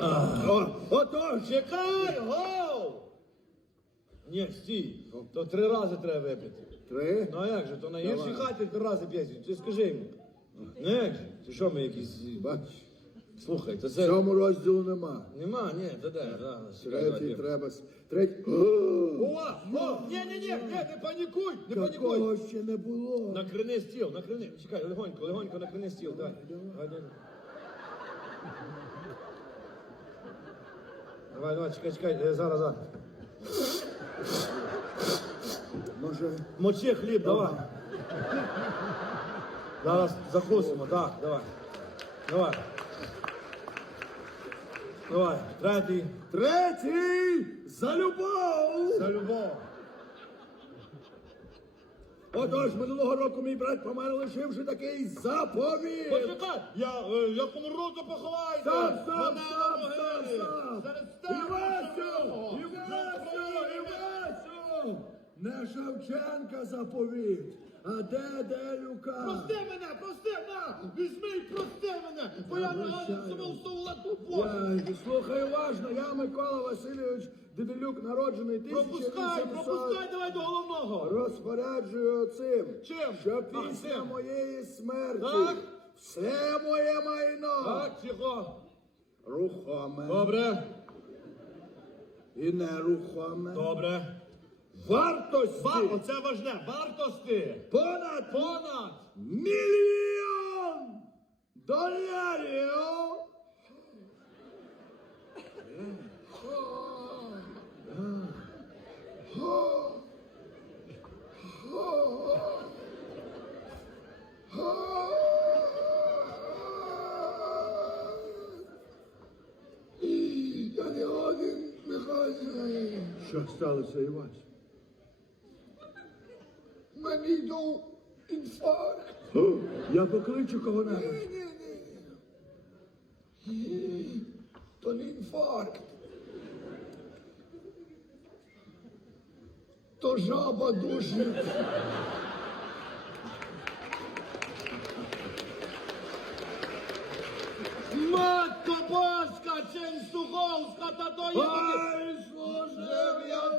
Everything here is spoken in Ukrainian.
О! Чекай, гоу! Ні, стій. То три рази треба випити. Три. Ну а як же, то на гіршій хаті три рази п'ять. Ти скажи йому. Ну як же? Чи що ми якісь. Бач, Слухай, то в цьому розділу нема. Нема, ні, то де, да. Третій треба. с- Третій. О, О, о, ні, ні, ні, ні, не панікуй, не панікуй. Такого ще не було. Накрини стіл, накрини. Чекай, легонько, легонько накрини стіл, давай. Давай, давай. Давай, давай, чекай, чекай, е, зараз, зараз. Може, Мочи хліб, давай. Зараз закусимо, так, давай. Давай. Давай, третій. третій за любов! За любов. Отож, минулого року мій брат помер, лишивши такий заповіт. Почекай, я, е, я помру, то поховайте. Мене на стоп, могилі. стоп! Серед степу Івасю! Шевченка заповіт, а де Делюка? Прости мене, прости, на, візьми і прости мене, бо я Прощаю. себе туалету воду. Слухай уважно, я Микола Васильович Диделюк, народжений Пропускай, пропускай, давай до головного. Розпоряджую цим, Чим? що після чим? моєї смерті Так. все моє майно Так, тихо. рухоме Добре, і нерухоме добре. Вартості Ба, оце важне, вартості. понад Понад. мільйон доларів. Я не один, Михайло. Що сталося, Івась? Мені йду інфаркт. Я покличу кого-небудь. Ні, ні, ні. То не інфаркт. То жаба душить. Матко Боска, Ченстуховська, та то є... Ай, служив я